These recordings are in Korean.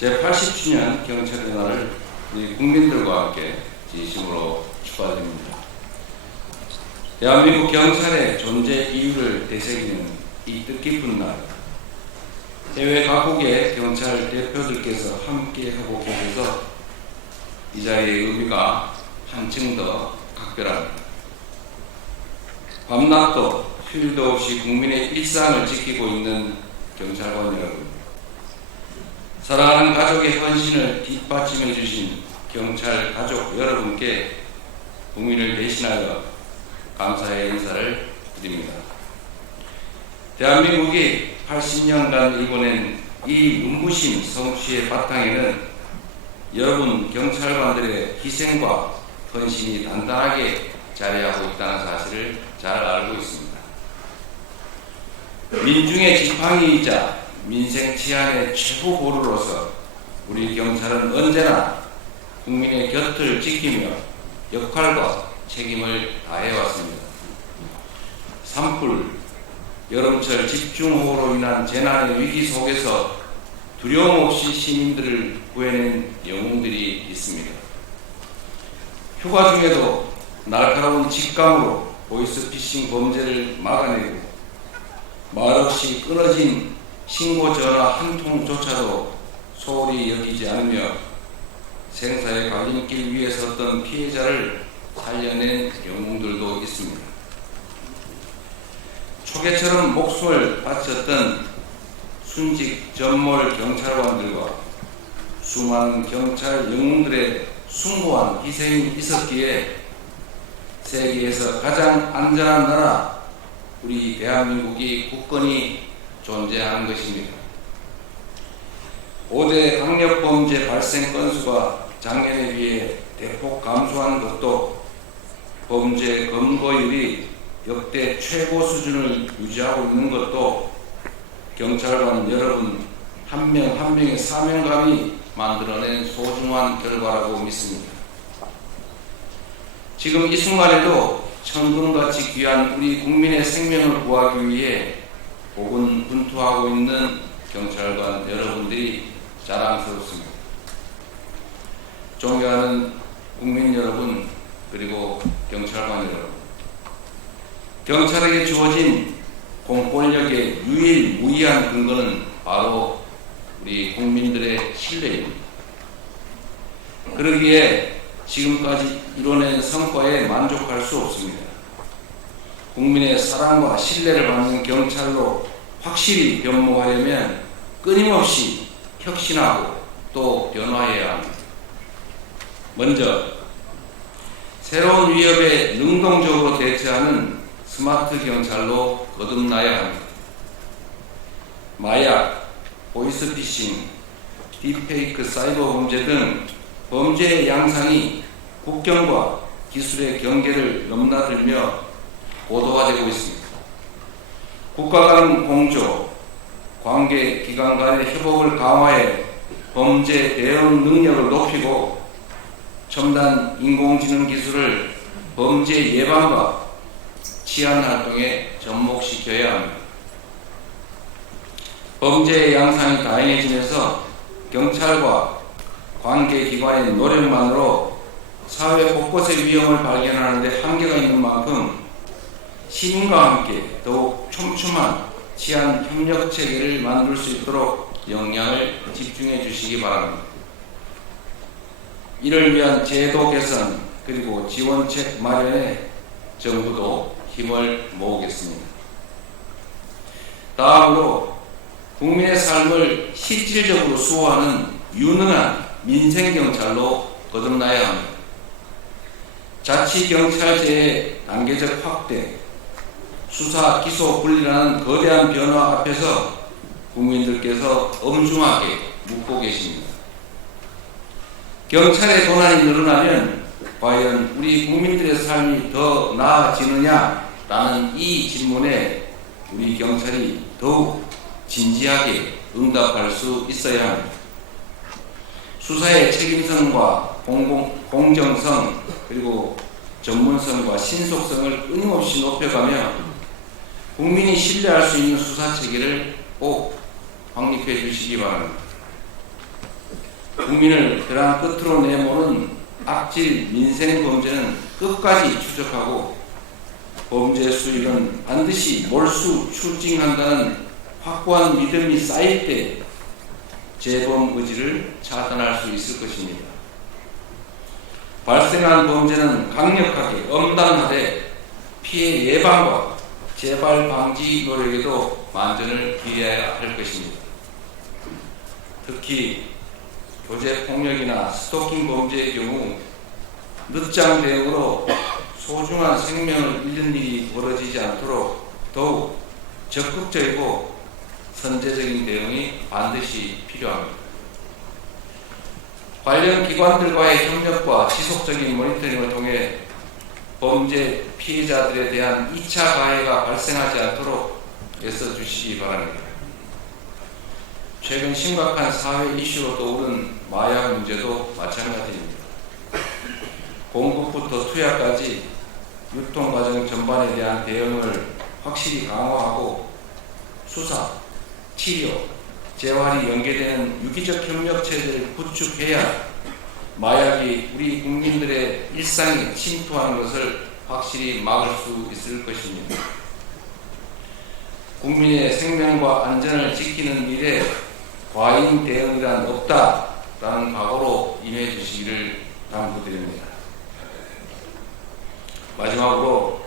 제80주년 경찰의 날을 우리 국민들과 함께 진심으로 축하드립니다. 대한민국 경찰의 존재 이유를 되새기는 이 뜻깊은 날, 해외 각국의 경찰 대표들께서 함께하고 계셔서 이 자리의 의미가 한층 더 각별합니다. 밤낮도 휴일도 없이 국민의 일상을 지키고 있는 경찰관 여러분, 사랑하는 가족의 헌신을 뒷받침해 주신 경찰 가족 여러분께 국민을 대신하여 감사의 인사를 드립니다. 대한민국이 80년간 일궈낸 이 눈부신 성취의 바탕에는 여러분 경찰관들의 희생과 헌신이 단단하게 자리하고 있다는 사실을 잘 알고 있습니다. 민중의 지팡이이자 민생 치안의 최고 보루로서 우리 경찰은 언제나 국민의 곁을 지키며 역할과 책임을 다해왔습니다. 산불, 여름철 집중호우로 인한 재난의 위기 속에서 두려움 없이 시민들을 구해낸 영웅들이 있습니다. 휴가 중에도 날카로운 직감으로 보이스피싱 범죄를 막아내고 말없이 끊어진 신고 전화 한 통조차도 소홀히 여기지 않으며 생사의 갈림길 위에 섰던 피해자를 살려낸 영웅들도 있습니다. 초계처럼 목숨을 바쳤던 순직 전몰 경찰관들과 수많은 경찰 영웅들의 숭고한 희생이 있었기에 세계에서 가장 안전한 나라 우리 대한민국이 굳건히 존재하는 것입니다. 5대 강력범죄 발생 건수가 작년에 비해 대폭 감소한 것도 범죄 검거율이 역대 최고 수준을 유지하고 있는 것도 경찰관 여러분 한 명 한 명의 사명감이 만들어낸 소중한 결과라고 믿습니다. 지금 이 순간에도 천금같이 귀한 우리 국민의 생명을 구하기 위해 고군분투하고 있는 경찰관 여러분들이 자랑스럽습니다. 존경하는 국민 여러분, 그리고 경찰관 여러분, 경찰에게 주어진 공권력의 유일무이한 근거는 바로 우리 국민들의 신뢰입니다. 그러기에 지금까지 이뤄낸 성과에 만족할 수 없습니다. 국민의 사랑과 신뢰를 받는 경찰로 확실히 변모하려면 끊임없이 혁신하고 또 변화해야 합니다. 먼저 새로운 위협에 능동적으로 대처하는 스마트 경찰로 거듭나야 합니다. 마약, 보이스피싱, 딥페이크 사이버 범죄 등 범죄의 양상이 국경과 기술의 경계를 넘나들며 고도화되고 있습니다. 국가 간 공조, 관계 기관 간의 협업을 강화해 범죄 대응 능력을 높이고 첨단 인공지능 기술을 범죄 예방과 치안 활동에 접목시켜야 합니다. 범죄의 양상이 다양해지면서 경찰과 관계기관의 노력만으로 사회 곳곳의 위험을 발견하는 데 한계가 있는 만큼 시민과 함께 더욱 촘촘한 치안 협력 체계를 만들 수 있도록 역량을 집중해 주시기 바랍니다. 이를 위한 제도 개선 그리고 지원책 마련에 정부도 힘을 모으겠습니다. 다음으로 국민의 삶을 실질적으로 수호하는 유능한 민생경찰로 거듭나야 합니다. 자치경찰제의 단계적 확대, 수사, 기소, 분리라는 거대한 변화 앞에서 국민들께서 엄중하게 묻고 계십니다. 경찰의 권한이 늘어나면 과연 우리 국민들의 삶이 더 나아지느냐라는 이 질문에 우리 경찰이 더욱 진지하게 응답할 수 있어야 합니다. 수사의 책임성과 공정성 그리고 전문성과 신속성을 끊임없이 높여가며 국민이 신뢰할 수 있는 수사 체계를 꼭 확립해 주시기 바랍니다. 국민을 벼랑 끝으로 내모는 악질 민생 범죄는 끝까지 추적하고 범죄 수익은 반드시 몰수 출징한다는 확고한 믿음이 쌓일 때 재범 의지를 차단할 수 있을 것입니다. 발생한 범죄는 강력하게 엄단하되 피해 예방과 재발 방지 노력에도 만전을 기해야 할 것입니다. 특히 교제 폭력이나 스토킹 범죄의 경우 늦장 대응으로 소중한 생명을 잃는 일이 벌어지지 않도록 더욱 적극적이고 선제적인 대응이 반드시 필요합니다. 관련 기관들과의 협력과 지속적인 모니터링을 통해 범죄 피해자들에 대한 2차 가해가 발생하지 않도록 애써주시기 바랍니다. 최근 심각한 사회 이슈로 떠오른 마약 문제도 마찬가지입니다. 공급부터 투약까지 유통과정 전반에 대한 대응을 확실히 강화하고 수사, 치료, 재활이 연계되는 유기적 협력체제를 구축해야 마약이 우리 국민들의 일상에 침투하는 것을 확실히 막을 수 있을 것입니다. 국민의 생명과 안전을 지키는 일에 과잉 대응이란 없다라는 각오로 임해 주시기를 당부드립니다. 마지막으로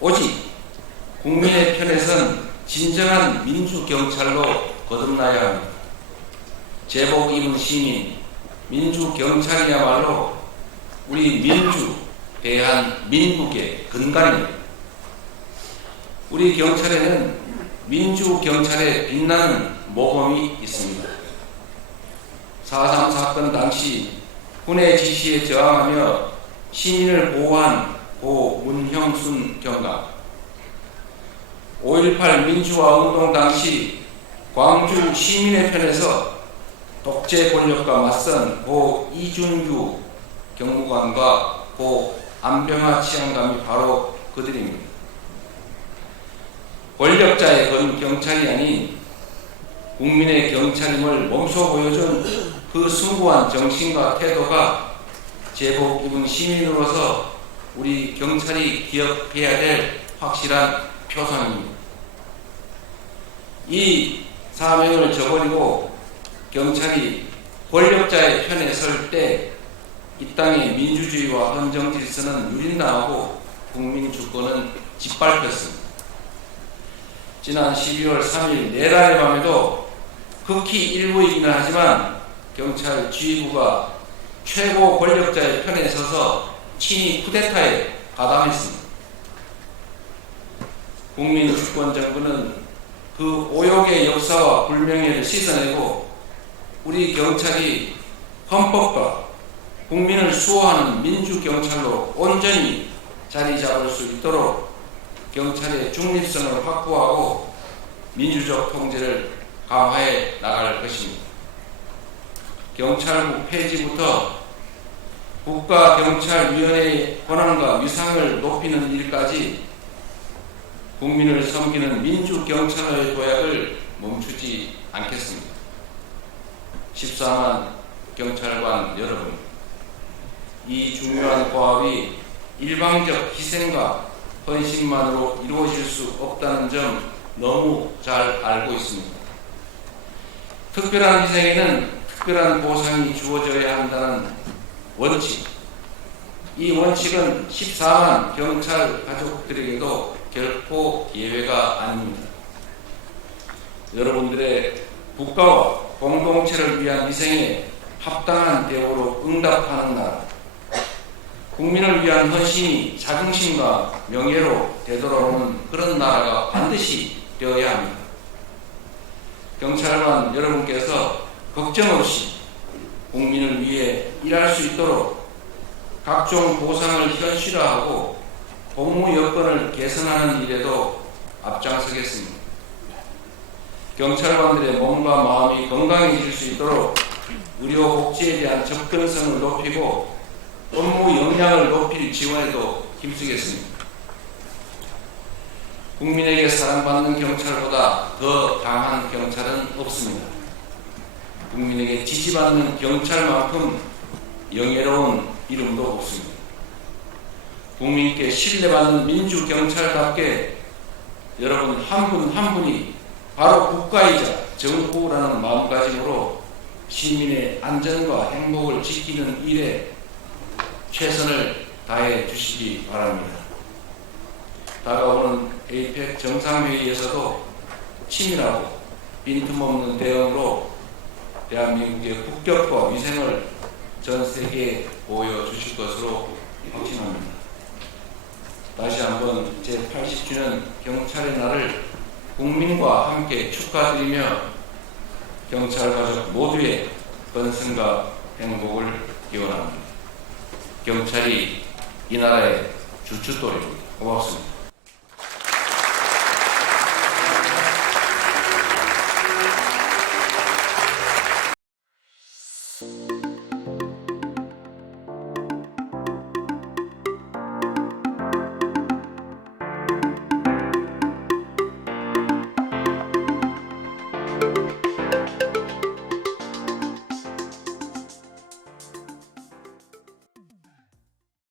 오직 국민의 편에선 진정한 민주경찰로 거듭나야 합니다. 제복 입은 시민, 민주경찰이야말로 우리 민주, 대한민국의 근간입니다. 우리 경찰에는 민주경찰에 빛나는 모범이 있습니다. 4.3 사건 당시 군의 지시에 저항하며 시민을 보호한 고 문형순 경감, 5.18 민주화 운동 당시 광주 시민의 편에서 독재 권력과 맞선 고 이준규 경무관과 고 안병하 치안감이 바로 그들입니다. 권력자의 경찰이 아닌 국민의 경찰임을 몸소 보여준 그 숭고한 정신과 태도가 제복 입은 시민으로서 우리 경찰이 기억해야 될 확실한 표상입니다. 이 사명을 저버리고 경찰이 권력자의 편에 설 때 이 땅의 민주주의와 헌정 질서는 유린당하고 국민 주권은 짓밟혔습니다. 지난 12월 3일 내란의 밤에도 극히 일부이기는 하지만 경찰 지휘부가 최고 권력자의 편에 서서 친위 쿠데타에 가담했습니다. 국민 주권 정부는 그 오욕의 역사와 불명예를 씻어내고 우리 경찰이 헌법과 국민을 수호하는 민주경찰로 온전히 자리 잡을 수 있도록 경찰의 중립성을 확보하고 민주적 통제를 강화해 나갈 것입니다. 경찰국 폐지부터 국가경찰위원회의 권한과 위상을 높이는 일까지 국민을 섬기는 민주경찰의 도약을 멈추지 않겠습니다. 14만 경찰관 여러분, 이 중요한 과업이 일방적 희생과 헌신만으로 이루어질 수 없다는 점 너무 잘 알고 있습니다. 특별한 희생에는 특별한 보상이 주어져야 한다는 원칙, 이 원칙은 14만 경찰 가족들에게도 결코 예외가 아닙니다. 여러분들의 국가와 공동체를 위한 희생에 합당한 대우로 응답하는 나라, 국민을 위한 헌신이 자긍심과 명예로 되돌아오는 그런 나라가 반드시 되어야 합니다. 경찰관 여러분께서 걱정 없이 국민을 위해 일할 수 있도록 각종 보상을 현실화하고 복무 여건을 개선하는 일에도 앞장서겠습니다. 경찰관들의 몸과 마음이 건강해질 수 있도록 의료 복지에 대한 접근성을 높이고 업무 역량을 높일 지원에도 힘쓰겠습니다. 국민에게 사랑받는 경찰보다 더 강한 경찰은 없습니다. 국민에게 지지받는 경찰만큼 영예로운 이름도 없습니다. 국민께 신뢰받는 민주경찰답게 여러분 한 분 한 분이 바로 국가이자 정부라는 마음가짐으로 시민의 안전과 행복을 지키는 일에 최선을 다해 주시기 바랍니다. 다가오는 에이펙 정상회의에서도 치밀하고 빈틈없는 대응으로 대한민국의 국격과 위생을 전 세계에 보여주실 것으로 확신합니다. 다시 한번 제80주년 경찰의 날을 국민과 함께 축하드리며 경찰 가족 모두의 건승과 행복을 기원합니다. 경찰이 이 나라의 주춧돌입니다. 고맙습니다.